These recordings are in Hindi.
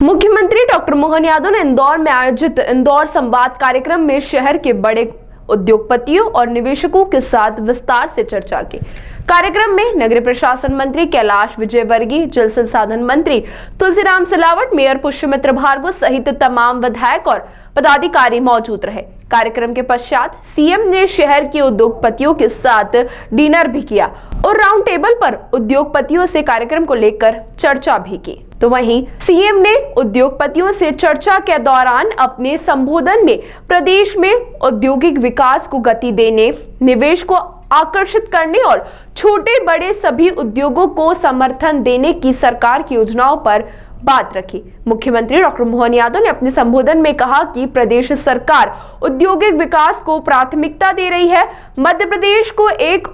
मुख्यमंत्री डॉक्टर मोहन यादव ने इंदौर में आयोजित इंदौर संवाद कार्यक्रम में शहर के बड़े उद्योगपतियों और निवेशकों के साथ विस्तार से चर्चा की। कार्यक्रम में नगरीय प्रशासन मंत्री कैलाश विजयवर्गीय, जल संसाधन मंत्री तुलसीराम सिलावट, मेयर पुष्यमित्र भार्गव सहित तमाम विधायक और पदाधिकारी मौजूद रहे। कार्यक्रम के पश्चात सीएम ने शहर के उद्योगपतियों के साथ डिनर भी किया और राउंड टेबल पर उद्योगपतियों से कार्यक्रम को लेकर चर्चा भी की। तो वहीं सीएम ने उद्योगपतियों से चर्चा के दौरान अपने संबोधन में प्रदेश में औद्योगिक विकास को गति देने, निवेश को आकर्षित करने और छोटे बड़े सभी उद्योगों को समर्थन देने की सरकार की योजनाओं पर बात रखी। मुख्यमंत्री डॉक्टर मोहन यादव ने अपने संबोधन में कहा कि प्रदेश सरकार औद्योगिक विकास को प्राथमिकता दे रही है। मध्य प्रदेश को एक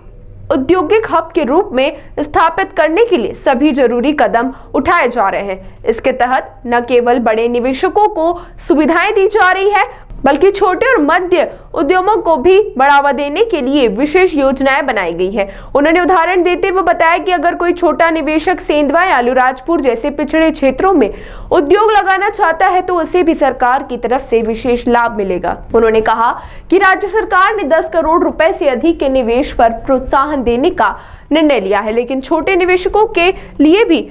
औद्योगिक हब के रूप में स्थापित करने के लिए सभी जरूरी कदम उठाए जा रहे हैं। इसके तहत न केवल बड़े निवेशकों को सुविधाएं दी जा रही है, बल्कि छोटे और मध्य उद्यमों को भी बढ़ावा देने के लिए विशेष योजनाएं बनाई गई है। उन्होंने उदाहरण देते हुए बताया कि अगर कोई छोटा निवेशक सेंधवा या अलीराजपुर जैसे पिछड़े क्षेत्रों में उद्योग लगाना चाहता है तो उसे भी सरकार की तरफ से विशेष लाभ मिलेगा। उन्होंने कहा कि राज्य सरकार ने 10 करोड़ रुपए से अधिक के निवेश पर प्रोत्साहन देने का निर्णय लिया है, लेकिन छोटे निवेशकों के लिए भी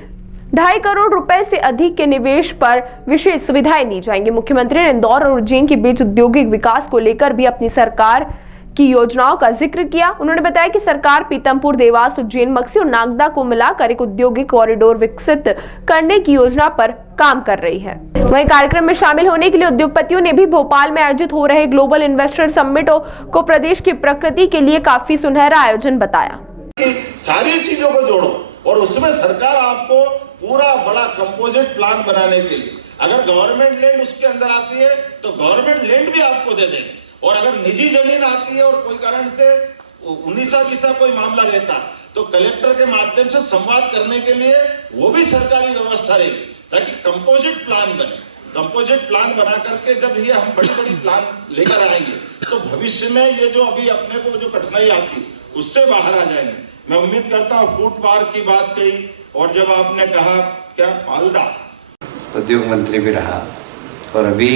2.5 करोड़ रुपए से अधिक के निवेश पर विशेष सुविधाएं दी जाएंगी। मुख्यमंत्री ने इंदौर और उज्जैन के बीच औद्योगिक विकास को लेकर भी अपनी सरकार की योजनाओं का जिक्र किया। उन्होंने बताया कि सरकार पीतमपुर, देवास, उज्जैन, मक्सी और नागदा को मिलाकर एक औद्योगिक कॉरिडोर विकसित करने की योजना पर काम कर रही है। वहीं कार्यक्रम में शामिल होने के लिए उद्योगपतियों ने भी भोपाल में आयोजित हो रहे ग्लोबल इन्वेस्टर समिट को प्रदेश की प्रकृति के लिए काफी सुनहरा आयोजन बताया। सारी चीजों को जोड़ो और उसमें सरकार आपको पूरा बड़ा कंपोजिट प्लान बनाने के लिए, अगर गवर्नमेंट लैंड उसके अंदर आती है तो गवर्नमेंट लैंड भी आपको दे देंगे, और अगर निजी जमीन आती है और कोई कारण से 19-20 कोई मामला रहता तो कलेक्टर के माध्यम से संवाद करने के लिए वो भी सरकारी व्यवस्था रहेगी, ताकि कंपोजिट प्लान बने। कंपोजिट प्लान बना करके जब ये हम बड़ी बड़ी प्लान लेकर आएंगे तो भविष्य में ये जो अभी अपने को जो कठिनाई आती उससे बाहर आ जाएंगे। मैं उम्मीद करता हूँ फूड पार्क की बात कही, और जब आपने कहा क्या पालदा उद्योग मंत्री भी रहा, और अभी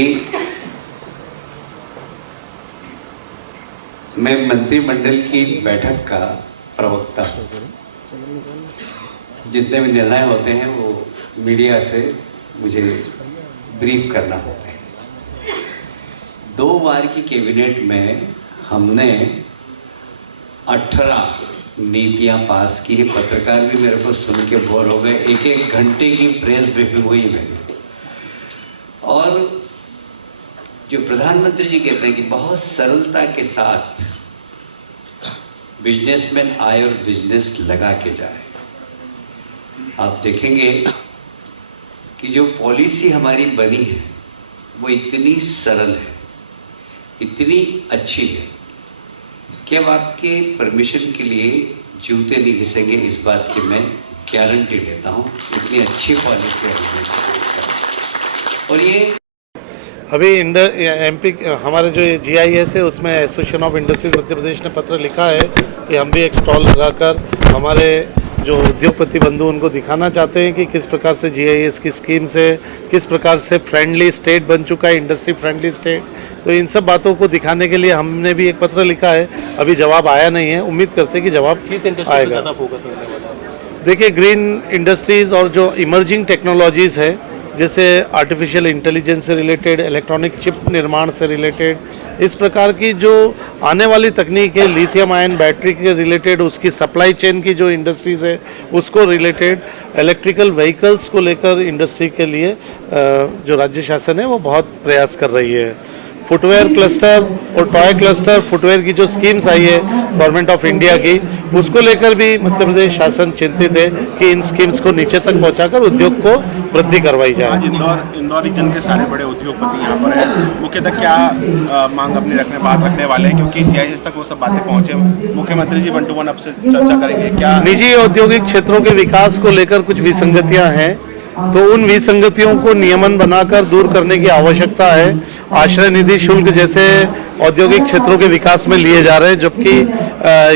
मैं मंत्रिमंडल की बैठक का प्रवक्ता हूँ। जितने भी निर्णय होते हैं वो मीडिया से मुझे ब्रीफ करना होता है। 2 बार की कैबिनेट में हमने 18 नीतियां पास की है। पत्रकार भी मेरे को सुन के बोर हो गए, 1-1 घंटे की प्रेस ब्रीफिंग हुई मेरी। और जो प्रधानमंत्री जी कहते हैं कि बहुत सरलता के साथ बिजनेसमैन आए और बिजनेस लगा के जाए, आप देखेंगे कि जो पॉलिसी हमारी बनी है वो इतनी सरल है, इतनी अच्छी है कि अब आपके परमिशन के लिए जूते नहीं घिसेंगे, इस बात की मैं गारंटी लेता हूँ। इतनी अच्छी पॉलिसी है। और ये अभी एमपी हमारे जो GIS है उसमें association of industries Madhya Pradesh ने पत्र लिखा है कि हम भी एक स्टॉल लगाकर हमारे जो उद्योगपति बंधु उनको दिखाना चाहते हैं कि किस प्रकार से GIS की स्कीम से किस प्रकार से फ्रेंडली स्टेट बन चुका है, इंडस्ट्री फ्रेंडली स्टेट। तो इन सब बातों को दिखाने के लिए हमने भी एक पत्र लिखा है। अभी जवाब आया नहीं है, उम्मीद करते हैं कि जवाब आएगा। देखिए, ग्रीन इंडस्ट्रीज और जो इमर्जिंग टेक्नोलॉजीज़ है, जैसे आर्टिफिशियल इंटेलिजेंस से रिलेटेड, इलेक्ट्रॉनिक चिप निर्माण से रिलेटेड, इस प्रकार की जो आने वाली तकनीक है, लिथियम आयन बैटरी के रिलेटेड, उसकी सप्लाई चेन की जो इंडस्ट्रीज़ है उसको रिलेटेड, इलेक्ट्रिकल व्हीकल्स को लेकर इंडस्ट्री के लिए जो राज्य शासन है वो बहुत प्रयास कर रही है। फुटवेयर क्लस्टर और टॉय क्लस्टर, फुटवेयर की जो स्कीम्स आई है गवर्नमेंट ऑफ इंडिया की, उसको लेकर भी मध्य प्रदेश शासन चिंतित है कि इन स्कीम्स को नीचे तक पहुंचाकर उद्योग को वृद्धि करवाई जाए। आज इंदौर रीजन के सारे बड़े उद्योगपति यहाँ पर हैं, मुख्यतः क्या मांग अपनी बात रखने वाले हैं, क्योंकि GIS तक वो सब बातें पहुँचे। मुख्यमंत्री जी 1-to-1 आपसे चर्चा करेंगे। क्या निजी औद्योगिक क्षेत्रों के विकास को लेकर कुछ विसंगतियाँ हैं तो उन विसंगतियों को नियमन बनाकर दूर करने की आवश्यकता है। आश्रय निधि शुल्क जैसे औद्योगिक क्षेत्रों के विकास में लिए जा रहे हैं, जबकि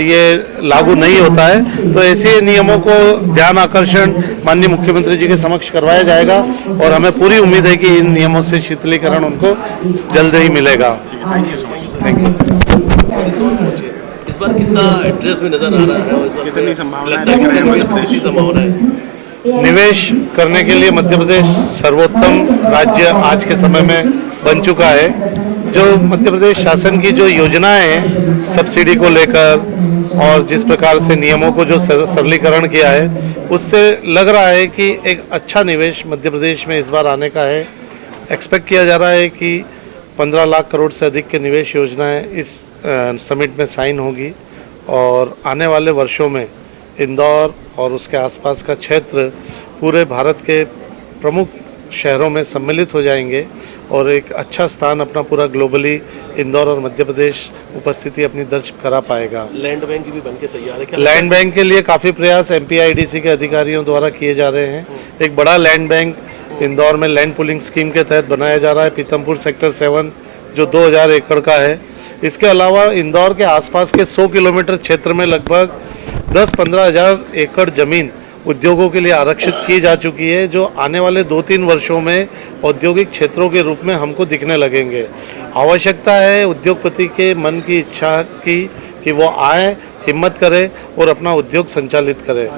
ये लागू नहीं होता है। तो ऐसे नियमों को ध्यान आकर्षण माननीय मुख्यमंत्री जी के समक्ष करवाया जाएगा और हमें पूरी उम्मीद है कि इन नियमों से शिथिलीकरण उनको जल्द ही मिलेगा। Thank you. इस बार कितना इंटरेस्ट में नजर आ रहा है और इस बार कितनी संभावनाएं लगता है दिख रही हैं मध्य कितनी प्रदेश? संभावना है? निवेश करने के लिए मध्य प्रदेश सर्वोत्तम राज्य आज के समय में बन चुका है। जो मध्य प्रदेश शासन की जो योजनाएं हैं सब्सिडी को लेकर और जिस प्रकार से नियमों को जो सरलीकरण किया है, उससे लग रहा है कि एक अच्छा निवेश मध्य प्रदेश में इस बार आने का है। एक्सपेक्ट किया जा रहा है कि 15 लाख करोड़ से अधिक के निवेश योजनाएं इस समिट में साइन होगी और आने वाले वर्षों में इंदौर और उसके आसपास का क्षेत्र पूरे भारत के प्रमुख शहरों में सम्मिलित हो जाएंगे और एक अच्छा स्थान अपना पूरा ग्लोबली इंदौर और मध्य प्रदेश उपस्थिति अपनी दर्ज करा पाएगा। लैंड बैंक भी बन के तैयार है क्या? लैंड बैंक के लिए काफ़ी प्रयास MPIDC के अधिकारियों द्वारा किए जा रहे हैं। एक बड़ा लैंड बैंक इंदौर में लैंड पुलिंग स्कीम के तहत बनाया जा रहा है, पीतमपुर सेक्टर 7 जो 2000 एकड़ का है। इसके अलावा इंदौर के आसपास के 100 किलोमीटर क्षेत्र में लगभग 10-15 हज़ार एकड़ जमीन उद्योगों के लिए आरक्षित की जा चुकी है, जो आने वाले 2-3 वर्षों में औद्योगिक क्षेत्रों के रूप में हमको दिखने लगेंगे। आवश्यकता है उद्योगपति के मन की इच्छा की कि वो आए, हिम्मत करे और अपना उद्योग संचालित करे।